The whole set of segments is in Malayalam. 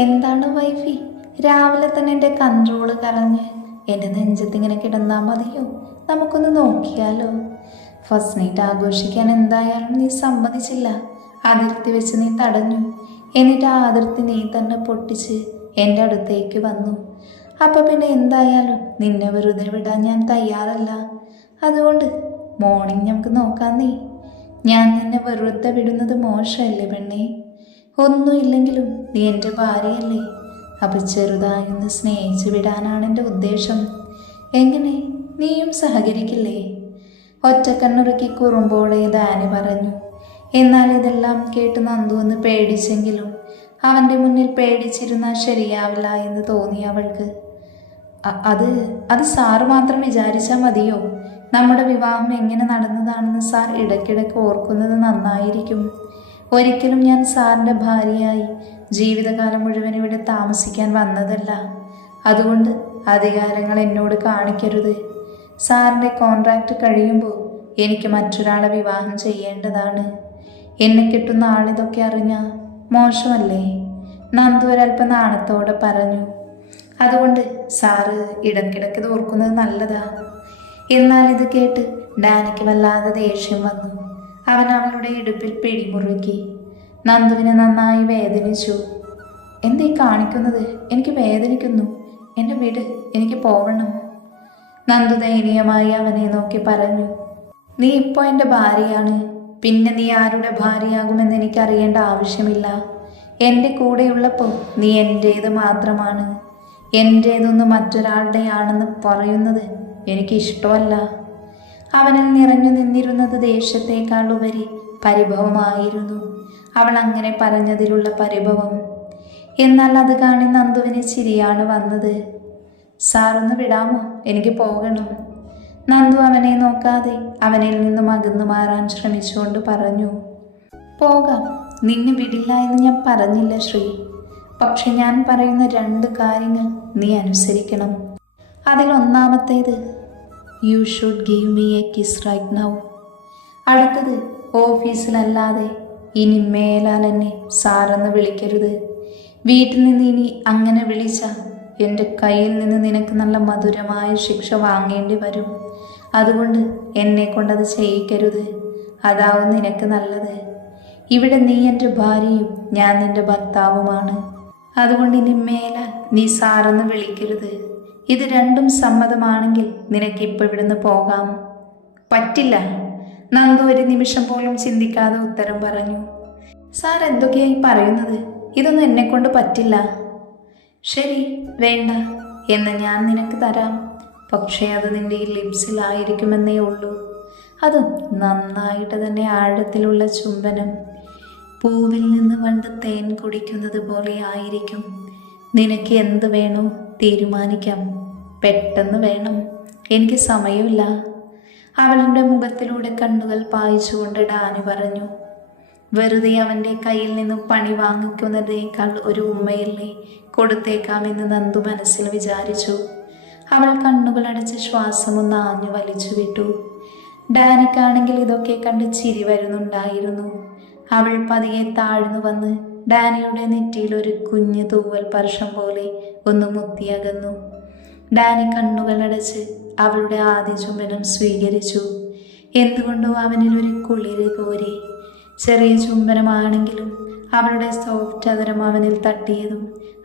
എന്താണ് വൈഫി, രാവിലെ തന്നെ എൻ്റെ കൺട്രോള് കളഞ്ഞ് എൻ്റെ നെഞ്ചത്തിങ്ങനെ കിടന്നാൽ മതിയോ? നമുക്കൊന്ന് നോക്കിയാലോ? ഫസ്റ്റ് നൈറ്റ് ആഘോഷിക്കാൻ എന്തായാലും നീ സമ്മതിച്ചില്ല. അതിർത്തി വെച്ച് നീ തടഞ്ഞു. എന്നിട്ട് ആ അതിർത്തി നീ തന്നെ പൊട്ടിച്ച് എൻ്റെ അടുത്തേക്ക് വന്നു. അപ്പം പിന്നെ എന്തായാലും നിന്നെ വെറുതെ വിടാൻ ഞാൻ തയ്യാറല്ല. അതുകൊണ്ട് മോർണിംഗ് നമുക്ക് നോക്കാം. ഞാൻ നിന്നെ വെറുതെ വിടുന്നത് മോശമല്ലേ പെണ്ണേ? ഒന്നുമില്ലെങ്കിലും നീ എൻ്റെ ഭാര്യയല്ലേ? അപ്പം ചെറുതായൊന്ന് സ്നേഹിച്ചു വിടാനാണ് എൻ്റെ ഉദ്ദേശം. എങ്ങനെ, നീയും സഹകരിക്കില്ലേ? ഒറ്റക്കണ്ണുറുക്കി കുറുമ്പോടെ ദാനി പറഞ്ഞു. എന്നാൽ ഇതെല്ലാം കേട്ട് നന്ദു ഒന്ന് പേടിച്ചെങ്കിലും അവൻ്റെ മുന്നിൽ പേടിച്ചിരുന്നാൽ ശരിയാവില്ല എന്ന് തോന്നി അവൾക്ക്. അത് സാറ് മാത്രം വിചാരിച്ചാൽ മതിയോ? നമ്മുടെ വിവാഹം എങ്ങനെ നടന്നതാണെന്ന് സാർ ഇടയ്ക്കിടയ്ക്ക് ഓർക്കുന്നത് നന്നായിരിക്കും. ഒരിക്കലും ഞാൻ സാറിൻ്റെ ഭാര്യയായി ജീവിതകാലം മുഴുവൻ ഇവിടെ താമസിക്കാൻ വന്നതല്ല. അതുകൊണ്ട് അധികാരങ്ങൾ എന്നോട് കാണിക്കരുത്. സാറിൻ്റെ കോൺട്രാക്റ്റ് കഴിയുമ്പോൾ എനിക്ക് മറ്റൊരാളെ വിവാഹം ചെയ്യേണ്ടതാണ്. എന്നെ കിട്ടുന്ന ആളിതൊക്കെ അറിഞ്ഞാൽ മോശമല്ലേ? നന്ദു ഒരൽപ്പം നാണത്തോടെ പറഞ്ഞു. അതുകൊണ്ട് സാറ് ഇടയ്ക്കിടയ്ക്ക് ഓർക്കുന്നത് നല്ലതാ. എന്നാൽ ഇത് കേട്ട് ഡാനിക്ക് വല്ലാതെ ദേഷ്യം വന്നു. അവൻ അവളുടെ ഇടുപ്പിൽ പിടിമുറുക്കി. നന്ദുവിനെ നന്നായി വേദനിച്ചു. എന്തീ കാണിക്കുന്നത്? എനിക്ക് വേദനിക്കുന്നു. എന്നെ വിട്, എനിക്ക് പോവണം. നന്ദു ദയനീയമായി അവനെ നോക്കി പറഞ്ഞു. നീ ഇപ്പോൾ എൻ്റെ ഭാര്യയാണ്. പിന്നെ നീ ആരുടെ ഭാര്യയാകുമെന്ന് എനിക്കറിയേണ്ട ആവശ്യമില്ല. എൻ്റെ കൂടെയുള്ളപ്പോൾ നീ എൻ്റേത് മാത്രമാണ്. എൻ്റേതൊന്ന് മറ്റൊരാളുടെയാണെന്ന് പറയുന്നത് എനിക്കിഷ്ടമല്ല. അവനിൽ നിറഞ്ഞു നിന്നിരുന്നത് ദേഷ്യത്തേക്കാൾ ഉപരി പരിഭവമായിരുന്നു. അവൾ അങ്ങനെ പറഞ്ഞതിലുള്ള പരിഭവം. എന്നാൽ അത് കാണി നന്ദുവിന് ചിരിയാണ് വന്നത്. സാറൊന്ന് വിടാമോ? എനിക്ക് പോകണം. നന്ദു അവനെ നോക്കാതെ അവനിൽ നിന്നും അകന്നു മാറാൻ ശ്രമിച്ചുകൊണ്ട് പറഞ്ഞു. പോകാം, നിന്നെ വിടില്ല എന്ന് ഞാൻ പറഞ്ഞില്ല ശ്രീ. പക്ഷെ ഞാൻ പറയുന്ന 2 കാര്യങ്ങൾ നീ അനുസരിക്കണം. അതിലൊന്നാമത്തേത്, you should give me a kiss right now. അടുത്തത്, ഓഫീസിലല്ലാതെ ഇനി മേലാൽ എന്നെ സാറെന്ന് വിളിക്കരുത്. വീട്ടിൽ നിന്ന് ഇനി അങ്ങനെ വിളിച്ചാൽ എൻ്റെ കയ്യിൽ നിന്ന് നിനക്ക് നല്ല മധുരമായ ശിക്ഷ വാങ്ങേണ്ടി വരും. അതുകൊണ്ട് എന്നെ കൊണ്ടത് ചെയ്യിക്കരുത്. അതാവും നിനക്ക് നല്ലത്. ഇവിടെ നീ എൻ്റെ ഭാര്യയും ഞാൻ നിൻ്റെ ഭർത്താവുമാണ്. അതുകൊണ്ട് ഇനി മേലാൽ നീ സാറെന്ന് വിളിക്കരുത്. ഇത് 2ഉം സമ്മതമാണെങ്കിൽ നിനക്കിപ്പോൾ ഇവിടുന്ന് പോകാം. പറ്റില്ല. നന്ദു ഒരു നിമിഷം പോലും ചിന്തിക്കാതെ ഉത്തരം പറഞ്ഞു. സാർ എന്തൊക്കെയായി പറയുന്നത്? ഇതൊന്നും എന്നെക്കൊണ്ട് പറ്റില്ല. ശരി, വേണ്ട എന്ന് ഞാൻ നിനക്ക് തരാം. പക്ഷേ അത് നിൻ്റെ ഈ ലിപ്സിലായിരിക്കുമെന്നേ ഉള്ളൂ. അതും നന്നായിട്ട് തന്നെ ആഴത്തിലുള്ള ചുംബനം. പൂവിൽ നിന്ന് വണ്ട് തേൻ കുടിക്കുന്നത് പോലെ ആയിരിക്കും. നിനക്ക് എന്ത് വേണോ തീരുമാനിക്കാം. പെട്ടെന്ന് വേണം, എനിക്ക് സമയമില്ല. അവളുടെ മുഖത്തിലൂടെ കണ്ണുകൾ പായിച്ചുകൊണ്ട് ഡാനി പറഞ്ഞു. വെറുതെ അവൻ്റെ കയ്യിൽ നിന്നും പണി വാങ്ങിക്കുന്നതിനേക്കാൾ ഒരു ഉമ്മയല്ലേ കൊടുത്തേക്കാമെന്ന് നന്ദു മനസ്സിൽ വിചാരിച്ചു. അവൾ കണ്ണുകൾ അടച്ച് ശ്വാസമൊന്ന് ആഞ്ഞു വലിച്ചു വിട്ടു. ഡാനിക്കാണെങ്കിൽ ഇതൊക്കെ കണ്ട് ചിരി വരുന്നുണ്ടായിരുന്നു. അവൾ പതിയെ താഴ്ന്നു വന്ന് ഡാനിയുടെ നെറ്റിയിൽ ഒരു കുഞ്ഞു തൂവൽ സ്പർശം പോലെ ഒന്ന് മുത്തിയകന്നു. ഡാനി കണ്ണുകളടച്ച് അവളുടെ ആദ്യ ചുംബനം സ്വീകരിച്ചു. എന്തുകൊണ്ടോ അവനിൽ ഒരു കുളിര് കോരി. ചെറിയ ചുംബനമാണെങ്കിലും അവളുടെ സോഫ്റ്റ് അതരം അവനിൽ തട്ടിയതും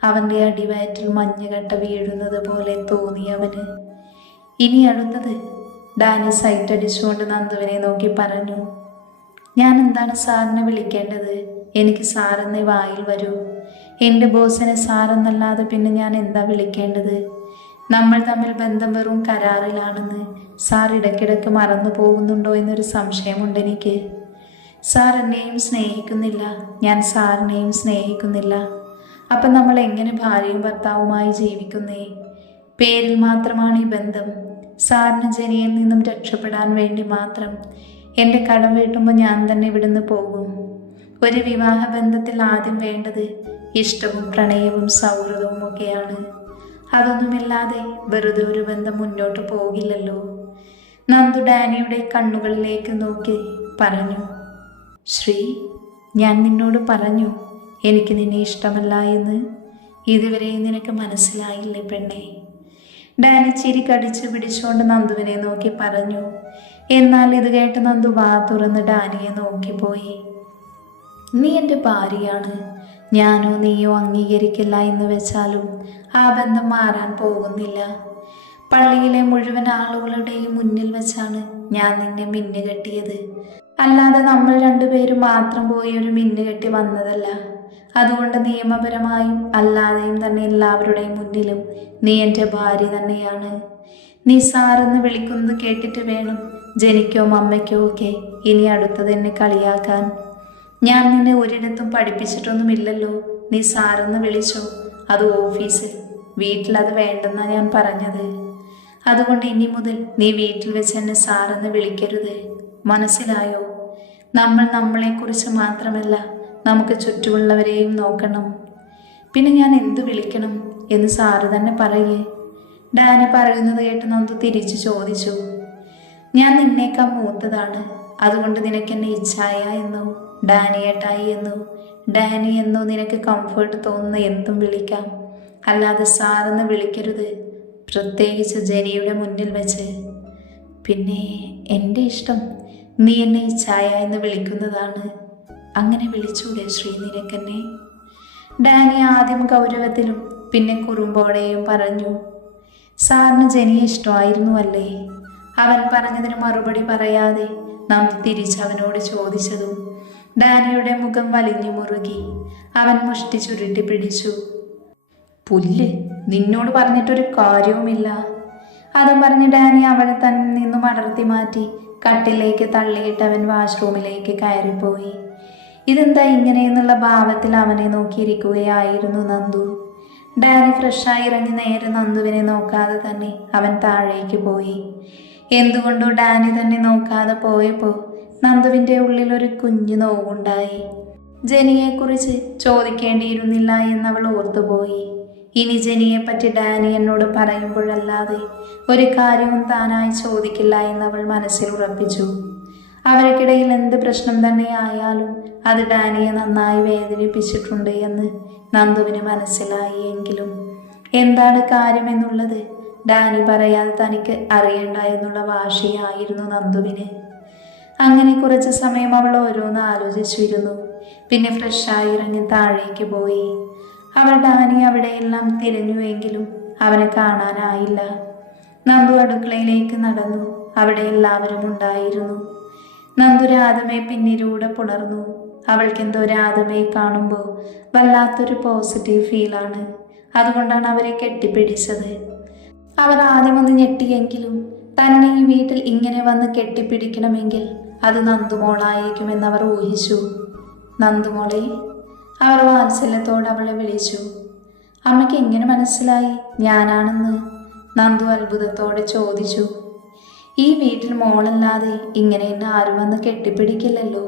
അവൻ്റെ അടിവയറ്റിൽ മഞ്ഞുകട്ട വീഴുന്നത് പോലെ തോന്നിയവന്. ഇനി അടുത്തത്, ഡാനി സൈറ്റടിച്ചുകൊണ്ട് നന്ദുവിനെ നോക്കി പറഞ്ഞു. ഞാൻ എന്താണ് സാറിനെ വിളിക്കേണ്ടത്? എനിക്ക് സാറെന്നേ വായിൽ വരൂ. എൻ്റെ ബോസിനെ സാറെന്നല്ലാതെ പിന്നെ ഞാൻ എന്താ വിളിക്കേണ്ടത്? നമ്മൾ തമ്മിൽ ബന്ധം വെറും കരാറിലാണെന്ന് സാർ ഇടയ്ക്കിടയ്ക്ക് മറന്നു പോകുന്നുണ്ടോ എന്നൊരു സംശയമുണ്ട് എനിക്ക്. സാർ എന്നെയും സ്നേഹിക്കുന്നില്ല, ഞാൻ സാറിനെയും സ്നേഹിക്കുന്നില്ല. അപ്പം നമ്മൾ എങ്ങനെ ഭാര്യയും ഭർത്താവുമായി ജീവിക്കുന്നേ? പേരിൽ മാത്രമാണ് ഈ ബന്ധം. സാറിന് ജനിയിൽ നിന്നും രക്ഷപ്പെടാൻ വേണ്ടി മാത്രം എൻ്റെ കടം വീട്ടുമ്പോൾ ഞാൻ തന്നെ ഇവിടുന്ന് പോകും. ഒരു വിവാഹ ബന്ധത്തിൽ ആദ്യം വേണ്ടത് ഇഷ്ടവും പ്രണയവും സൗഹൃദവും ഒക്കെയാണ്. അതൊന്നുമില്ലാതെ വെറുതെ ഒരു ബന്ധം മുന്നോട്ട് പോകില്ലല്ലോ. നന്ദു ഡാനിയുടെ കണ്ണുകളിലേക്ക് നോക്കി പറഞ്ഞു. ശ്രീ, ഞാൻ നിന്നോട് പറഞ്ഞു എനിക്ക് നിന്നെ ഇഷ്ടമല്ല എന്ന്. ഇതുവരെ നിനക്ക് മനസ്സിലായില്ലേ പെണ്ണെ? ഡാനി ചിരി കടിച്ചു പിടിച്ചുകൊണ്ട് നന്ദുവിനെ നോക്കി പറഞ്ഞു. എന്നാൽ ഇത് കേട്ട് നന്ദു വാ തുറന്ന് ഡാനിയെ നോക്കിപ്പോയി. നീ എൻ്റെ ഭാര്യയാണ്. ഞാനോ നീയോ അംഗീകരിക്കില്ല എന്ന് വെച്ചാലും ആ ബന്ധം മാറാൻ പോകുന്നില്ല. പള്ളിയിലെ മുഴുവൻ ആളുകളുടെയും മുന്നിൽ വെച്ചാണ് ഞാൻ നിന്നെ മിന്നുകെട്ടിയത്. അല്ലാതെ നമ്മൾ രണ്ടുപേരും മാത്രം പോയി ഒരു മിന്നുകെട്ടി വന്നതല്ല. അതുകൊണ്ട് നിയമപരമായും അല്ലാതെയും തന്നെ എല്ലാവരുടെയും മുന്നിലും നീ എൻ്റെ ഭാര്യ തന്നെയാണ്. നീ സാറെന്ന് വിളിക്കുന്നത് കേട്ടിട്ട് വേണം ജനിക്കോ അമ്മയ്ക്കോ ഒക്കെ ഇനി അടുത്തത് എന്നെ കളിയാക്കാൻ. ഞാൻ നിന്നെ ഒരിടത്തും പഠിപ്പിച്ചിട്ടൊന്നുമില്ലല്ലോ. നീ സാറെന്ന് വിളിച്ചോ, അത് ഓഫീസിൽ. വീട്ടിലത് വേണ്ടെന്നാണ് ഞാൻ പറഞ്ഞത്. അതുകൊണ്ട് ഇനി മുതൽ നീ വീട്ടിൽ വെച്ച് എന്നെ സാറെന്ന് വിളിക്കരുത്. മനസ്സിലായോ? നമ്മൾ നമ്മളെക്കുറിച്ച് മാത്രമല്ല നമുക്ക് ചുറ്റുമുള്ളവരെയും നോക്കണം. പിന്നെ ഞാൻ എന്തു വിളിക്കണം എന്ന് സാറ് തന്നെ പറയേ. ഡാനി പറയുന്നത് കേട്ട് നന്ദു തിരിച്ചു ചോദിച്ചു. ഞാൻ നിന്നേക്കാൾ മൂത്തതാണ്. അതുകൊണ്ട് നിനക്കെന്നെ ഇച്ഛായ എന്നോ ഡാനിയേട്ടായി എന്നോ ഡാനി എന്നോ നിനക്ക് കംഫേർട്ട് തോന്നുന്ന എന്തും വിളിക്കാം. അല്ലാതെ സാറെന്ന് വിളിക്കരുത്, പ്രത്യേകിച്ച് ജനിയുടെ മുന്നിൽ വെച്ച്. പിന്നെ എൻ്റെ ഇഷ്ടം നീ എന്നെ ഇച്ഛായ എന്ന് വിളിക്കുന്നതാണ്. അങ്ങനെ വിളിച്ചൂടെ ശ്രീ നിനക്കെന്നെ? ഡാനി ആദ്യം ഗൗരവത്തിലും പിന്നെ കുറുമ്പോടെയും പറഞ്ഞു. സാറിന് ജനിയെ ഇഷ്ടമായിരുന്നു അല്ലേ? അവൻ പറഞ്ഞതിന് മറുപടി പറയാതെ നന്ദു തിരിച്ചവനോട് ചോദിച്ചതും ഡാനിയുടെ മുഖം വലിഞ്ഞു മുറുകി. അവൻ മുഷ്ടി ചുരുട്ടി പിടിച്ചു. പുല്ല്, നിന്നോട് പറഞ്ഞിട്ടൊരു കാര്യവുമില്ല. അതും പറഞ്ഞ് ഡാനി അവളെ തന്നെ നിന്നും അടർത്തി മാറ്റി കട്ടിലേക്ക് തള്ളിയിട്ട് അവൻ വാഷ്റൂമിലേക്ക് കയറിപ്പോയി. ഇതെന്താ ഇങ്ങനെയെന്നുള്ള ഭാവത്തിൽ അവനെ നോക്കിയിരിക്കുകയായിരുന്നു നന്ദു. ഡാനി ഫ്രഷായി ഇറങ്ങി നേരെ നന്ദുവിനെ നോക്കാതെ തന്നെ അവൻ താഴേക്ക് പോയി. എന്തുകൊണ്ടോ ഡാനി തന്നെ നോക്കാതെ പോയപ്പോൾ നന്ദുവിൻ്റെ ഉള്ളിൽ ഒരു കുഞ്ഞു നോവുണ്ടായി. ജനിയെക്കുറിച്ച് ചോദിക്കേണ്ടിയിരുന്നില്ല എന്നവൾ ഓർത്തുപോയി. ഇനി ജനിയെപ്പറ്റി ഡാനി എന്നോട് പറയുമ്പോഴല്ലാതെ ഒരു കാര്യവും താനായി ചോദിക്കില്ല എന്നവൾ മനസ്സിൽ ഉറപ്പിച്ചു. അവർക്കിടയിൽ എന്ത് പ്രശ്നം തന്നെ ആയാലും അത് ഡാനിയെ നന്നായി വേദനിപ്പിച്ചിട്ടുണ്ട് എന്ന് നന്ദുവിന് മനസ്സിലായി. എങ്കിലും എന്താണ് കാര്യമെന്നുള്ളത് ഡാനി പറയാതെ തനിക്ക് അറിയണ്ട എന്നുള്ള വാശിയായിരുന്നു നന്ദുവിന്. അങ്ങനെ കുറച്ച് സമയം അവൾ ഓരോന്ന് ആലോചിച്ചിരുന്നു. പിന്നെ ഫ്രഷായി ഇറങ്ങി താഴേക്ക് പോയി. അവൾ ഡാനി അവിടെയെല്ലാം തിരഞ്ഞുവെങ്കിലും അവനെ കാണാനായില്ല. നന്ദു അടുക്കളയിലേക്ക് നടന്നു. അവിടെ എല്ലാവരും ഉണ്ടായിരുന്നു. നന്ദു രാധമയെ പിന്നിലൂടെ പുണർന്നു. അവൾക്കെന്തോ രാധമയെ കാണുമ്പോൾ വല്ലാത്തൊരു പോസിറ്റീവ് ഫീലാണ്. അതുകൊണ്ടാണ് അവരെ കെട്ടിപ്പിടിച്ചത്. അവർ ആദ്യമൊന്ന് ഞെട്ടിയെങ്കിലും തന്നെ ഈ വീട്ടിൽ ഇങ്ങനെ വന്ന് കെട്ടിപ്പിടിക്കണമെങ്കിൽ അത് നന്ദുമോളായിരിക്കുമെന്നവർ ഊഹിച്ചു. നന്ദുമോളെ, അവർ വാത്സല്യത്തോടെ അവളെ വിളിച്ചു. അമ്മയ്ക്ക് എങ്ങനെ മനസ്സിലായി ഞാനാണെന്ന് നന്ദു അത്ഭുതത്തോടെ ചോദിച്ചു. ഈ വീട്ടിൽ മോളല്ലാതെ ഇങ്ങനെ എന്നെ ആരും വന്ന് കെട്ടിപ്പിടിക്കില്ലല്ലോ,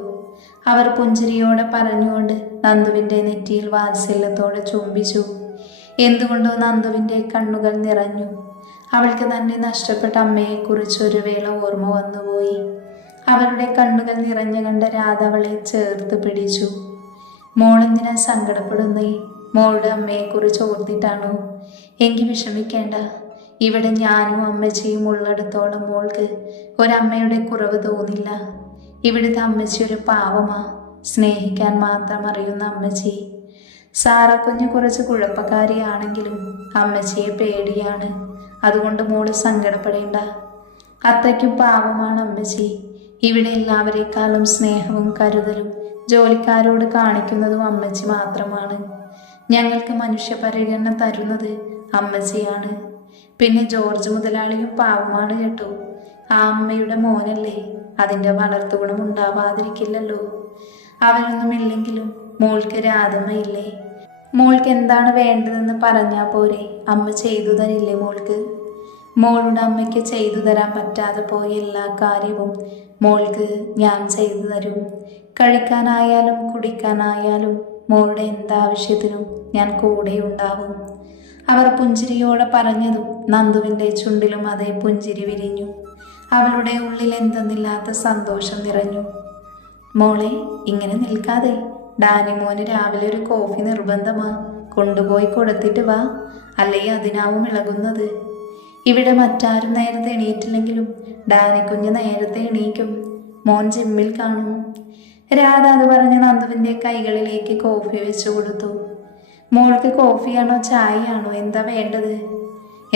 അവർ പുഞ്ചിരിയോടെ പറഞ്ഞുകൊണ്ട് നന്ദുവിൻ്റെ നെറ്റിയിൽ വാത്സല്യത്തോടെ ചുംബിച്ചു. എന്തുകൊണ്ടോ നന്ദുവിൻ്റെ കണ്ണുകൾ നിറഞ്ഞു. അവൾക്ക് തന്നെ നഷ്ടപ്പെട്ട അമ്മയെക്കുറിച്ച് ഒരു വേള ഓർമ്മ വന്നുപോയി. അവളുടെ കണ്ണുകൾ നിറഞ്ഞു കണ്ട രാധ അവളെ ചേർത്ത് പിടിച്ചു. മോളെന്തിനാ സങ്കടപ്പെടുന്നേ? മോളുടെ അമ്മയെക്കുറിച്ച് ഓർത്തിട്ടാണോ? എങ്കിൽ വിഷമിക്കേണ്ട. ഇവിടെ ഞാനും അമ്മച്ചിയും ഉള്ളിടത്തോളം മോൾക്ക് ഒരമ്മയുടെ കുറവ് തോന്നില്ല. ഇവിടുത്തെ അമ്മച്ചി ഒരു പാവമാ, സ്നേഹിക്കാൻ മാത്രം അറിയുന്ന അമ്മച്ചി. സാറക്കുഞ്ഞ് കുറച്ച് കുഴപ്പക്കാരിയാണെങ്കിലും അമ്മച്ചിയെ പേടിയാണ്. അതുകൊണ്ട് മോള് സങ്കടപ്പെടേണ്ട. അത്രയ്ക്കും പാവമാണ് അമ്മച്ചി. ഇവിടെ എല്ലാവരെക്കാളും സ്നേഹവും കരുതലും ജോലിക്കാരോട് കാണിക്കുന്നതും അമ്മച്ചി മാത്രമാണ്. ഞങ്ങൾക്ക് മനുഷ്യ പരിഗണന തരുന്നത് അമ്മച്ചിയാണ്. പിന്നെ ജോർജ് മുതലാളിയും പാവമാണ് കേട്ടോ. ആ അമ്മയുടെ മോനല്ലേ, അതിൻ്റെ വളർത്തുഗുണം ഉണ്ടാവാതിരിക്കില്ലല്ലോ. അവരൊന്നുമില്ലെങ്കിലും മോൾക്ക് രാധമ്മയില്ലേ? മോൾക്ക് എന്താണ് വേണ്ടതെന്ന് പറഞ്ഞാൽ പോരെ, അമ്മ ചെയ്തു തരില്ലേ മോൾക്ക്? മോളുടെ അമ്മയ്ക്ക് ചെയ്തു തരാൻ പറ്റാതെ പോയ എല്ലാ കാര്യവും മോൾക്ക് ഞാൻ ചെയ്തു തരും. കഴിക്കാനായാലും കുടിക്കാനായാലും മോളുടെ എന്താവശ്യത്തിനും ഞാൻ കൂടെ ഉണ്ടാവും. അവർ പുഞ്ചിരിയോടെ പറഞ്ഞതും നന്ദുവിൻ്റെ ചുണ്ടിലും അതേ പുഞ്ചിരി വിരിഞ്ഞു. അവളുടെ ഉള്ളിൽ എന്തെന്നില്ലാത്ത സന്തോഷം നിറഞ്ഞു. മോളെ, ഇങ്ങനെ നിൽക്കാതെ, ഡാനി മോന് രാവിലെ ഒരു കോഫി നിർബന്ധമാ. കൊണ്ടുപോയി കൊടുത്തിട്ട് വാ, അല്ലെങ്കിൽ അതിനാവും ഇളകുന്നത്. ഇവിടെ മറ്റാരും നേരത്തെ എണീറ്റില്ലെങ്കിലും ഡാനിക്കുഞ്ഞ് നേരത്തെ എണീക്കും. മോൻ ജിമ്മിൽ കാണും. രാധ അത് പറഞ്ഞ് നന്ദുവിൻ്റെ കൈകളിലേക്ക് കോഫി വെച്ചു കൊടുത്തു. മോൾക്ക് കോഫിയാണോ ചായയാണോ എന്താ വേണ്ടത്?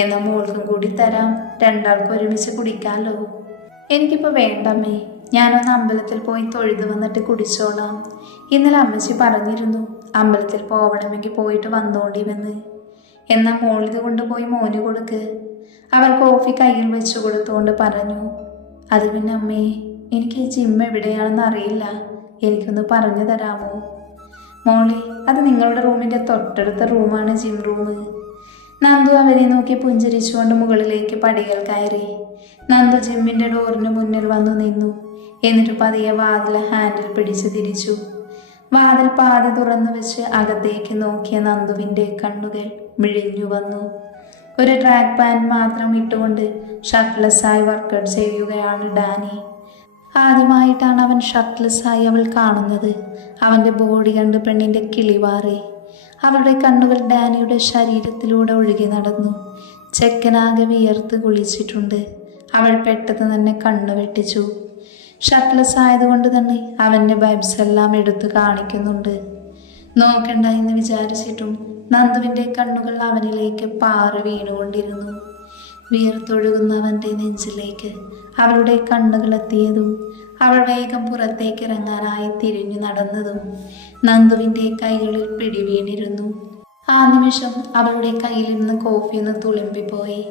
എന്നാൽ മോൾക്കും കൂടി തരാം, രണ്ടാൾക്ക് ഒരുമിച്ച് കുടിക്കാമല്ലോ. എനിക്കിപ്പോൾ വേണ്ടമ്മേ, ഞാനൊന്ന് അമ്പലത്തിൽ പോയി തൊഴുതു വന്നിട്ട് കുടിച്ചോളാം. ഇന്നലെ അമ്മച്ചി പറഞ്ഞിരുന്നു അമ്പലത്തിൽ പോവണമെങ്കിൽ പോയിട്ട് വന്നോണ്ടിവെന്ന്. എന്നാൽ മോളിത് കൊണ്ടുപോയി മോന് കൊടുക്ക്. അവൾ കോഫി കയ്യിൽ വെച്ചു കൊടുത്തുകൊണ്ട് പറഞ്ഞു. അത് പിന്നെ അമ്മേ, എനിക്ക് ഈ ജിം എവിടെയാണെന്ന് അറിയില്ല, എനിക്കൊന്ന് പറഞ്ഞു തരാമോ? മോളെ, അത് നിങ്ങളുടെ റൂമിൻ്റെ തൊട്ടടുത്ത റൂമാണ് ജിം റൂം. നന്ദു അവരെ നോക്കി പുഞ്ചിരിച്ചുകൊണ്ട് മുകളിലേക്ക് പടികൾ കയറി. നന്ദു ജിമ്മിൻ്റെ ഡോറിന് മുന്നിൽ വന്നു നിന്നു. എന്നിട്ട് പതിയെ വാതിൽ ഹാൻഡിൽ പിടിച്ച് തിരിച്ചു. വാതിൽ പാതി തുറന്നു വെച്ച് അകത്തേക്ക് നോക്കിയ നന്ദുവിൻ്റെ കണ്ണുകൾ മിഴിഞ്ഞു വന്നു. ഒരു ട്രാക്ക് പാൻറ് മാത്രം ഇട്ടുകൊണ്ട് ഷർട്ട്ലെസ്സായി വർക്കൗട്ട് ചെയ്യുകയാണ് ഡാനി. ആദ്യമായിട്ടാണ് അവൻ ഷർട്ട്ലെസ്സായി അവൾ കാണുന്നത്. അവൻ്റെ ബോഡി കണ്ട് പെണ്ണിൻ്റെ കിളിവാറി. അവളുടെ കണ്ണുകൾ ഡാനിയുടെ ശരീരത്തിലൂടെ ഒഴുകി നടന്നു. ചെക്കനാകെ വിയർത്ത് കുളിച്ചിട്ടുണ്ട്. അവൾ പെട്ടെന്ന് തന്നെ കണ്ണു വെട്ടിച്ചു. ഷർട്ട്ലെസ് ആയതുകൊണ്ട് തന്നെ അവൻ്റെ വൈബ്സ് എല്ലാം എടുത്തു കാണിക്കുന്നുണ്ട്. നോക്കണ്ട എന്ന് വിചാരിച്ചിട്ടും നന്ദുവിൻ്റെ കണ്ണുകൾ അവനിലേക്ക് പാറി വീണുകൊണ്ടിരുന്നു. വിയർത്തൊഴുകുന്ന അവൻ്റെ നെഞ്ചിലേക്ക് അവളുടെ കണ്ണുകൾ എത്തിയതും അവൾ വേഗം പുറത്തേക്ക് ഇറങ്ങാനായി തിരിഞ്ഞു നടന്നതും നന്ദുവിൻ്റെ കൈകളിൽ പിടിവീണിരുന്നു. ആ നിമിഷം അവളുടെ കയ്യിൽ നിന്ന് കോഫി ഒന്ന് തുളുമ്പിപ്പോയി.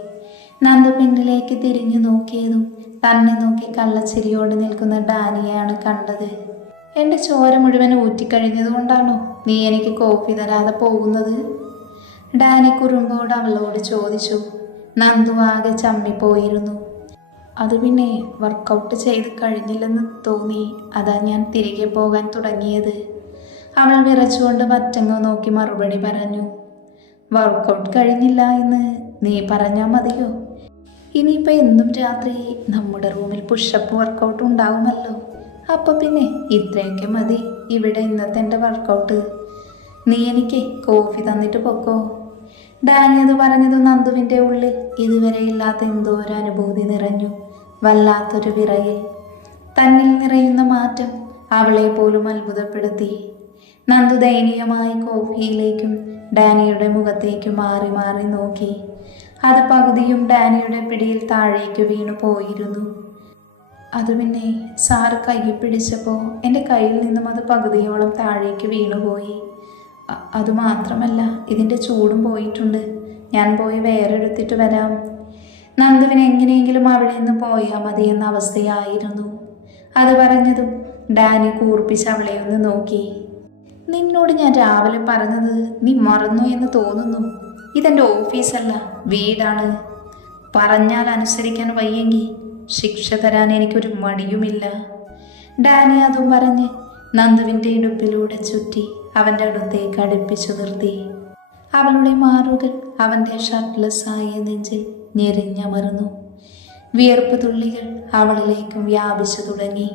നന്ദു പിന്നിലേക്ക് തിരിഞ്ഞു നോക്കിയതും തന്നെ നോക്കി കള്ളച്ചിരിയോടെ നിൽക്കുന്ന ഡാനിയെയാണ് കണ്ടത്. എൻ്റെ ചോര മുഴുവൻ ഊറ്റിക്കഴിഞ്ഞതുകൊണ്ടാണോ നീ എനിക്ക് കോഫി തരാതെ പോകുന്നത്? ഡാനി കുറുമ്പോട് അവളോട് ചോദിച്ചു. നന്ദു ആകെ ചമ്മിപ്പോയിരുന്നു. അത് പിന്നെ വർക്കൗട്ട് ചെയ്ത് കഴിഞ്ഞില്ലെന്ന് തോന്നി, അതാ ഞാൻ തിരികെ പോകാൻ തുടങ്ങിയത്. അവൾ വിറച്ചുകൊണ്ട് മറ്റങ്ങോ നോക്കി മറുപടി പറഞ്ഞു. വർക്കൗട്ട് കഴിഞ്ഞില്ല എന്ന് നീ പറഞ്ഞാൽ മതിയോ? ഇനിയിപ്പോൾ എന്നും രാത്രി നമ്മുടെ റൂമിൽ പുഷപ്പ് വർക്കൗട്ട് ഉണ്ടാകുമല്ലോ. അപ്പോൾ പിന്നെ ഇത്രയൊക്കെ മതി ഇവിടെ ഇന്നത്തെ എൻ്റെ വർക്കൗട്ട്. നീ എനിക്ക് കോഫി തന്നിട്ട് പൊക്കോ. ഡാനി അത് പറഞ്ഞത് നന്ദുവിൻ്റെ ഉള്ളിൽ ഇതുവരെ ഇല്ലാത്ത എന്തോ ഒരു അനുഭൂതി നിറഞ്ഞു. വല്ലാത്തൊരു വിറയിൽ. തന്നിൽ നിറയുന്ന മാറ്റം അവളെ പോലും അത്ഭുതപ്പെടുത്തി. നന്ദു ദയനീയമായി കോഫിയിലേക്കും ഡാനിയുടെ മുഖത്തേക്കും മാറി മാറി നോക്കി. അത് പകുതിയും ഡാനിയുടെ പിടിയിൽ താഴേക്ക് വീണു പോയിരുന്നു. അത് പിന്നെ സാറ് കയ്യിൽ പിടിച്ചപ്പോൾ എൻ്റെ കയ്യിൽ നിന്നും അത് പകുതിയോളം താഴേക്ക് വീണുപോയി. അതുമാത്രമല്ല, ഇതിൻ്റെ ചൂടും പോയിട്ടുണ്ട്. ഞാൻ പോയി വേറെ എടുത്തിട്ട് വരാം. നന്ദുവിന് എങ്ങനെയെങ്കിലും അവിടെ നിന്ന് പോയാൽ മതി എന്ന അവസ്ഥയായിരുന്നു. അത് പറഞ്ഞതും ഡാനി കൂർപ്പിച്ച് അവളെ ഒന്ന് നോക്കി. നിന്നോട് ഞാൻ രാവിലെ പറഞ്ഞത് നീ മറന്നു എന്ന് തോന്നുന്നു. ഇതെൻ്റെ ഓഫീസല്ല, വീടാണ്. പറഞ്ഞാൽ അനുസരിക്കാൻ വയ്യെങ്കിൽ ശിക്ഷ തരാൻ എനിക്കൊരു മടിയുമില്ല. ഡാനി അതും പറഞ്ഞ് നന്ദുവിൻ്റെ ഇടുപ്പിലൂടെ ചുറ്റി അവൻ്റെ അടുത്തേക്ക് അടുപ്പിച്ചു നിർത്തി. അവളുടെ മാറുകൾ അവൻ്റെ ഷർട്ട്ലെസ്സായ നെഞ്ചിൽ ഞെരിഞ്ഞമർന്നു. വിയർപ്പ് തുള്ളികൾ അവളിലേക്കും വ്യാപിച്ചു തുടങ്ങി.